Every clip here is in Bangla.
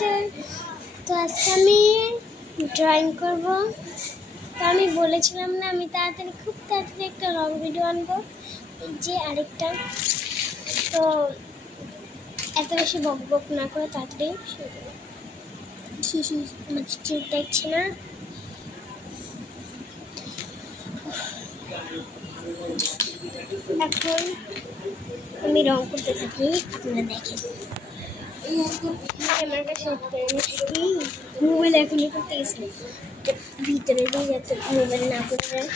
তো আজকে আমি ড্রয়িং করব। তো আমি বলেছিলাম না আমি খুব তাড়াতাড়ি একটা লং ভিডিও আনবো, এই যে আরেকটা। তো এত বেশি বক বক না করে তাড়াতাড়ি আমার চোখ দেখছে না। এখন আমি রং করতে থাকি, আপনারা দেখেন। আমার কাছে মোবাইল এখনই করতে গেছিলাম, ভিতরে দিয়ে যাতে মোবাইল না করে যায়।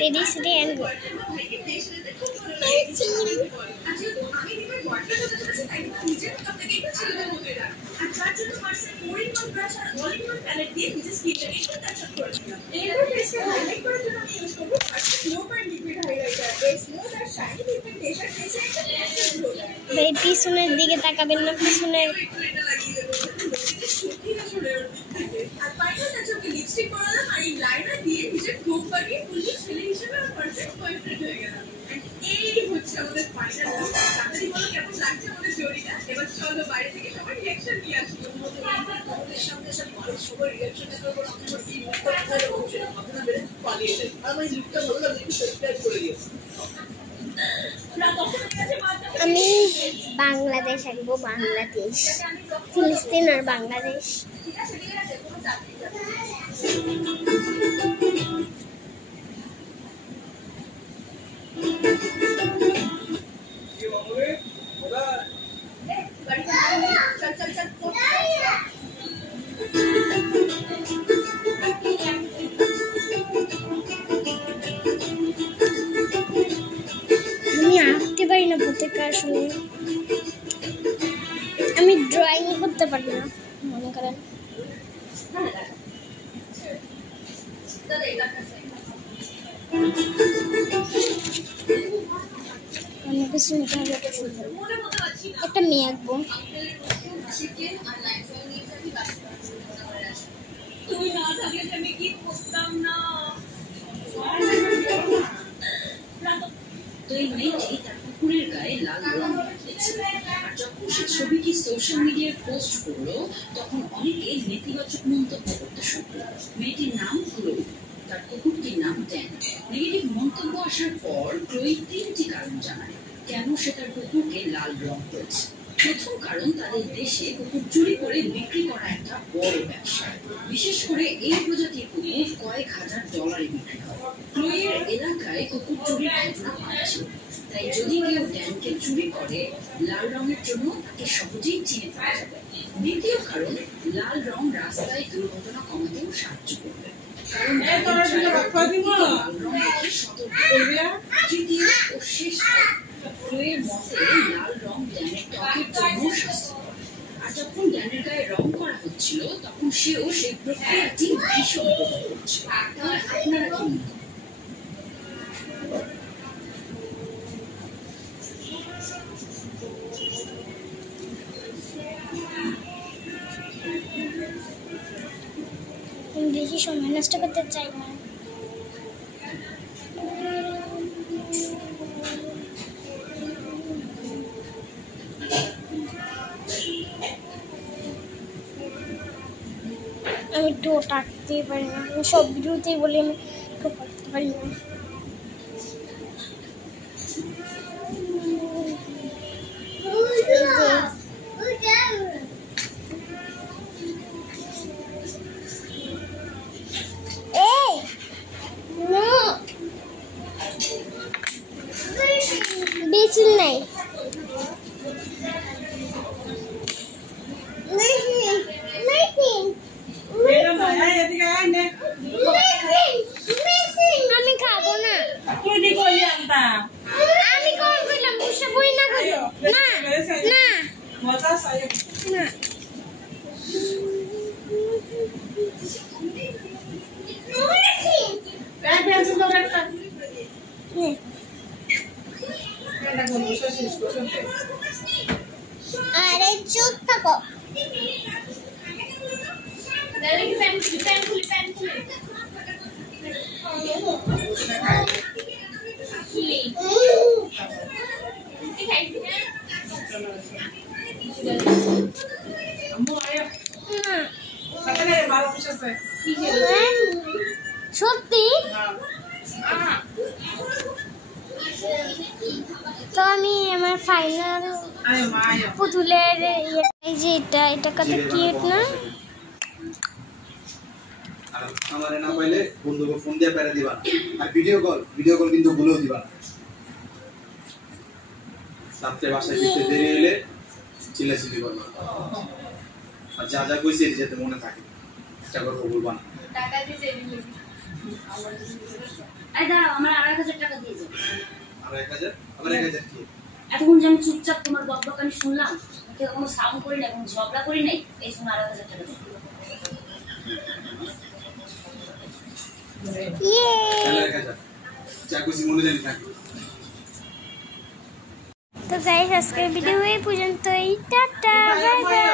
Ready, steady, and go. পিছনের দিকে তাকাবেন না, পিছনের আমি বাংলাদেশ আঁকবো, বাংলাদেশ, ফিলিস্তিন আর বাংলাদেশ। আমি আঁকতে পারি না প্রত্যেকটা আসলে, আমি ড্রয়িং করতে পারি না মনে করেন। একটা মেয়ে আঁকবো। পুকুরের গায়ে লাল রং দিয়েছে, আর যখন সে ছবিটি সোশ্যাল মিডিয়ায় পোস্ট করলো তখন অনেকে নেতিবাচক মন্তব্য করতে শুরু করলো। মেয়েটির নাম ক্লোই, তার কুকুরটির নাম ড্যান। নেগেটিভ মন্তব্য আসার পর ক্লোই 3টি কারণ জানায় কেন সে তার কুকুরকে লাল রং করেছে। প্রথম কারণ, তাদের দেশে কুকুর চুরি করে বিক্রি করা একটা বড় ব্যবসা। বিশেষ করে এই প্রজাতির কুকুর কয়েক $1000 বিক্রি হয়। ক্লোয়ের এলাকায় কুকুর চুরির ঘটনা বাড়ছে, তাই যদি কেউ ড্যানকে চুরি করে লাল রঙের জন্য তাকে সহজেই চিনে ফেলা যাবে। দ্বিতীয় কারণ, লাল রং রাস্তায় দুর্ঘটনা কমাতেও সাহায্য করবে, কারণ লাল রং দেখে সতর্ক করবে। তৃতীয় ও শেষ কারণ, ক্লোয়ের মতে লাল রং ড্যানের ত্বকের জন্য স্বাস্থ্যকর, আর যখন ড্যানের গায়ে রং করা হচ্ছিল তখন সেও সেই প্রক্রিয়াটি ভীষণ উপভোগ করছিল। তাহলে আপনারা কি মনে করেন? বেশি সময় নষ্ট করতে চাই না। আমি ঠোঁট আঁকতে পারি না, আমি সব ভিডিওতেই বলি আমি ঠোঁট আঁকতে পারি না। বেশি নাই, আমি খাবো না। আমি কখন কইলাম বসে বই না করো না না না। আরে চুপ থাকো। সত্যি তো আমি আমার ফাইনাল পুতুলের এই যে এটা কত কিউট না। আমারে না পাইলে বন্ধুকে ফোন দিয়ে পেরে দিবা আর ভিডিও কল কিন্তু ভুলেও দিবা না। রাত্রে বাসায় ফিরতে দেরি হলে চিল্লাচিল্লি করবা আর যা যা কইছি এটা যাতে মনে থাকে এটা করবো বলবা না। টাকা দিতে আরে দাঁড়াও, আমার 1000 টাকা দিয়ে যাও। আর 1000 আবার 1000 কি? এতক্ষণ যে আমি চুপচাপ তোমার বকবকানি শুনলাম, কেউ কোনো সাউন্ড করি না, কোনো ঝগড়া করি নাই, এই জন্য 1000 টাকা দিই। তাহলে 1000 যা কইছি মনে জানি থাকে। তো গাইস আজকের ভিডিও এই পর্যন্তই, টাটা বাই বাই।